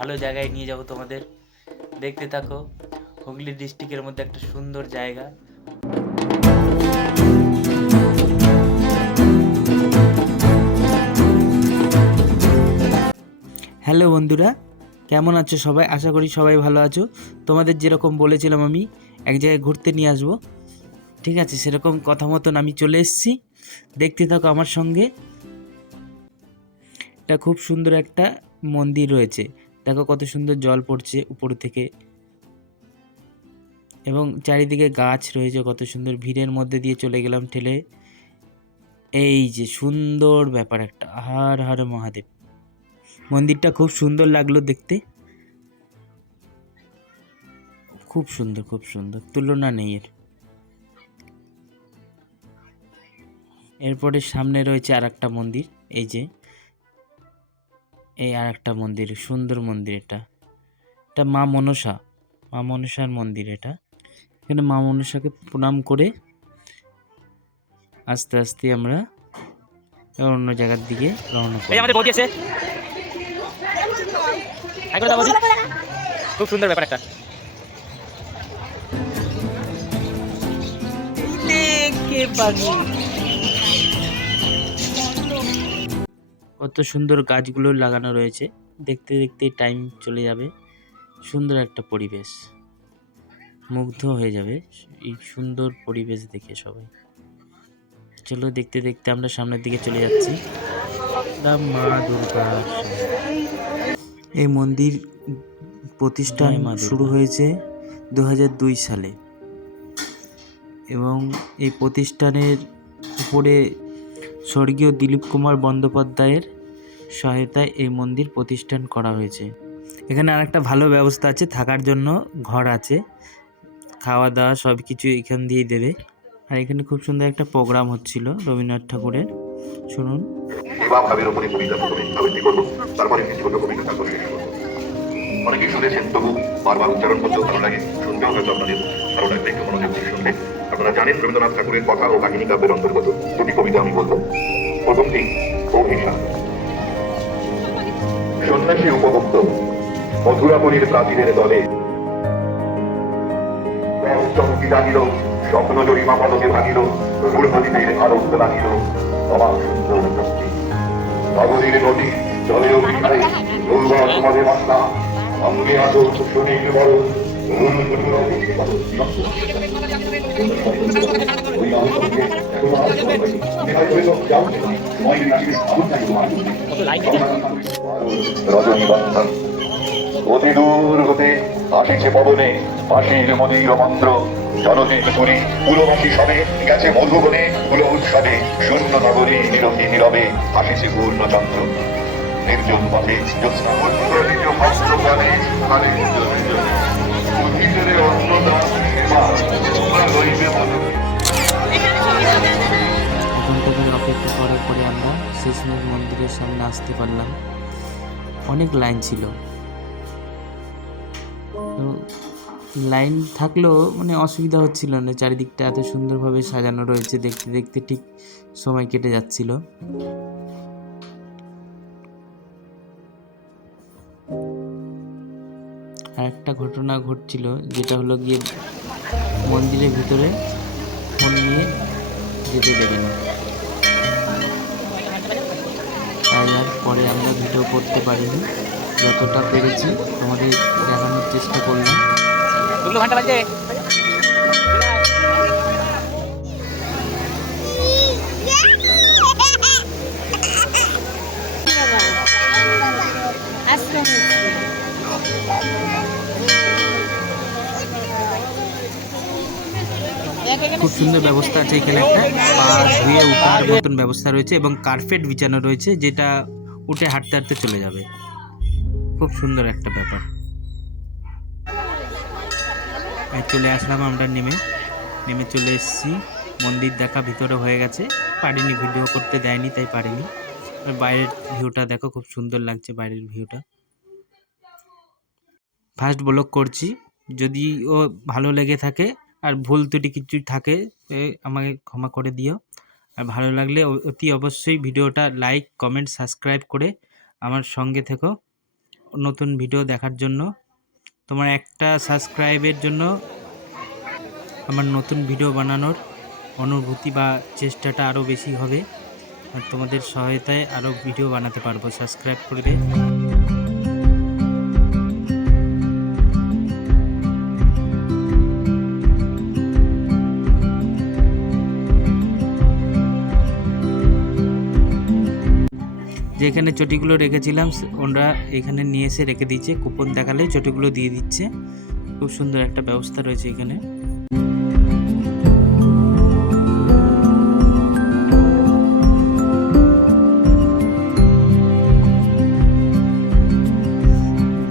ভালো জায়গায় নিয়ে যাব তোমাদের, দেখতে থাকো। হুগলি ডিস্ট্রিক্টের মধ্যে একটা সুন্দর জায়গা। হ্যালো বন্ধুরা, কেমন আছো সবাই? আশা করি সবাই ভালো আছো। তোমাদের যেরকম বলেছিলাম আমি এক জায়গায় ঘুরতে নিয়ে আসবো, ঠিক আছে, সেরকম কথা মতন আমি চলে এসেছি। দেখতে থাকো আমার সঙ্গে। এটা খুব সুন্দর একটা মন্দির রয়েছে, দেখো কত সুন্দর জল পড়ছে উপর থেকে, এবং চারিদিকে গাছ রয়েছে কত সুন্দর। ভিড়ের মধ্যে দিয়ে চলে গেলাম ঠেলে। এই যে সুন্দর ব্যাপার একটা, হর হর মহাদেব। মন্দিরটা খুব সুন্দর লাগলো দেখতে, খুব সুন্দর, খুব সুন্দর, তুলনা নেই এর। এরপরে সামনে রয়েছে আর একটা মন্দির, এই যে এই আর একটা মন্দির, সুন্দর মন্দির। এটা মা মনসার মন্দির। এটা এখানে মা মনসাকে প্রণাম করে আস্তে আস্তে আমরা অন্য জায়গার দিকে রওনা করি। আমাদের বৌদি আছে, খুব সুন্দর ব্যাপার একটা। কত সুন্দর গাছগুলো লাগানো রয়েছে, দেখতে দেখতে টাইম চলে যাবে। সুন্দর একটা পরিবেশ, মুগ্ধ হয়ে যাবে এই সুন্দর পরিবেশ দেখে সবাই। চলো দেখতে দেখতে আমরা সামনের দিকে চলে যাচ্ছি। মা দুর্গা। এই মন্দির প্রতিষ্ঠান শুরু হয়েছে 2002 সালে, এবং এই প্রতিষ্ঠানের উপরে স্বর্গীয় দিলীপ কুমার বন্দ্যোপাধ্যায়ের সহায়তায় এই মন্দির প্রতিষ্ঠান করা হয়েছে। এখানে আর একটা ভালো ব্যবস্থা আছে, থাকার জন্য ঘর আছে, খাওয়া দাওয়া সব কিছু এখান দিয়েই দেবে। আর এখানে খুব সুন্দর একটা প্রোগ্রাম হচ্ছিল রবীন্দ্রনাথ ঠাকুরের, শুনুন। অনেকেই শুনেছেন, তবু বারবার উচ্চারণ করতেও ভালো লাগে, শুনতেও হয়তো আপনাদের ভালো লাগবে একটু মনোযোগ দিয়ে শুনলে। আপনারা জানেন রবীন্দ্রনাথ ঠাকুরের কথা ও কাহিনী কাব্যের অন্তর্গত দুটি কবিতা আমি বলবো। প্রথমটি অভিশাপ। সন্ন্যাসী উপভোক্ত মধুরাপুরীর প্রাচীরের দলে চমকি জাগিল, স্বপ্ন জরিমা পদকে ভাগিল, রূঢ় নদীতে আরোগ্য লাগিল, অবাক সুন্দর শক্তি নগরীর নদী জলে অভিষায় তোমাদের মাসনা অঙ্গে আসো শরীর বড় রজনীগন্ধা অতি দূর হতে আসিছে পবনে ফাঁসির মদির মন্ত্র, জনদীপ পুরী পুরবাসী সবে গেছে মধুবনে কুল উৎসবে, শূন্য নগরী নীরবে নীরবে আসিছে পূর্ণচন্দ্র। নির্জন পথে জ্যোৎস্না অপেক্ষা করার পরে আমরা শেষমেশ মন্দিরের সামনে আসতে পারলাম। অনেক লাইন ছিল, তো লাইন থাকলেও মানে অসুবিধা হচ্ছিল না, চারিদিকটা এত সুন্দরভাবে সাজানো রয়েছে, দেখতে দেখতে ঠিক সময় কেটে যাচ্ছিল। আর একটা ঘটনা ঘটছিল, যেটা হলো গিয়ে মন্দিরের ভিতরে ফোন নিয়ে যেতে দেবে না। আর পরে আমরা ভিডিও করতে পারিনি, যতটা পেরেছি তোমাদের দেখানোর চেষ্টা করলাম। খুব সুন্দর ব্যবস্থা আছে এখানে, একটা পা ধুয়ে উঠার মতন ব্যবস্থা রয়েছে এবং কার্পেট বিছানো রয়েছে, যেটা উঠে হাঁটতে হাঁটতে চলে যাবে। খুব সুন্দর একটা ব্যাপার। চলে আসলাম আমরা, নেমে চলে এসেছি। মন্দির দেখা ভিতরে হয়ে গেছে, পারিনি, ভিডিও করতে দেয়নি তাই পারিনি। বাইরের ভিউটা দেখো, খুব সুন্দর লাগছে বাইরের ভিউটা। ফার্স্ট ব্লগ করছি, যদি ও ভালো লেগে থাকে আর ভুল ত্রুটি কিছু থাকে আমাকে ক্ষমা করে দিও। আর ভালো লাগলে অতি অবশ্যই ভিডিওটা লাইক, কমেন্ট, সাবস্ক্রাইব করে আমার সঙ্গে থেকো। নতুন ভিডিও দেখার জন্য। তোমার একটা সাবস্ক্রাইবের জন্য আমার নতুন ভিডিও বানানোর অনুভূতি বা চেষ্টাটা আরও বেশি হবে, আর তোমাদের সহায়তায় আরও ভিডিও বানাতে পারবো। সাবস্ক্রাইব করবে। যেখানে চটিগুলো রেখেছিলাম ওরা এখানে নিয়ে এসে রেখে দিচ্ছে, কুপন দেখালে চটিগুলো দিয়ে দিচ্ছে। খুব সুন্দর একটা ব্যবস্থা রয়েছে এখানে।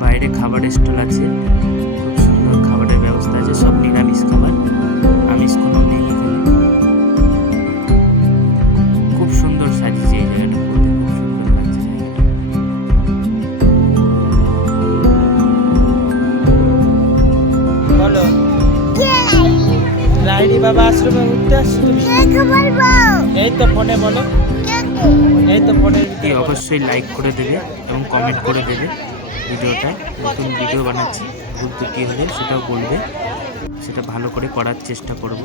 বাইরে খাবারের স্টল আছে, খুব সুন্দর খাবারের ব্যবস্থা আছে, সব নিরামিষ খাবার, আমিষ কোনো নেই এখানে। খুব সুন্দর সাজিয়েছে এই জায়গাটা, খুব সুন্দর লাগছে জায়গাটা। বলো লাইরি বাবা আশ্রমে উঠতে আসছো তুমি? এই তো ফোনে বলো, এই তো ফোনের ভিতরে বলো। অবশ্যই লাইক করে দেবে এবং কমেন্ট করে দেবে ভিডিওটা। নতুন ভিডিও বানাচ্ছি, ভুল ত্রুটি হলে সেটাও বলবে, সেটা ভালো করে করার চেষ্টা করব।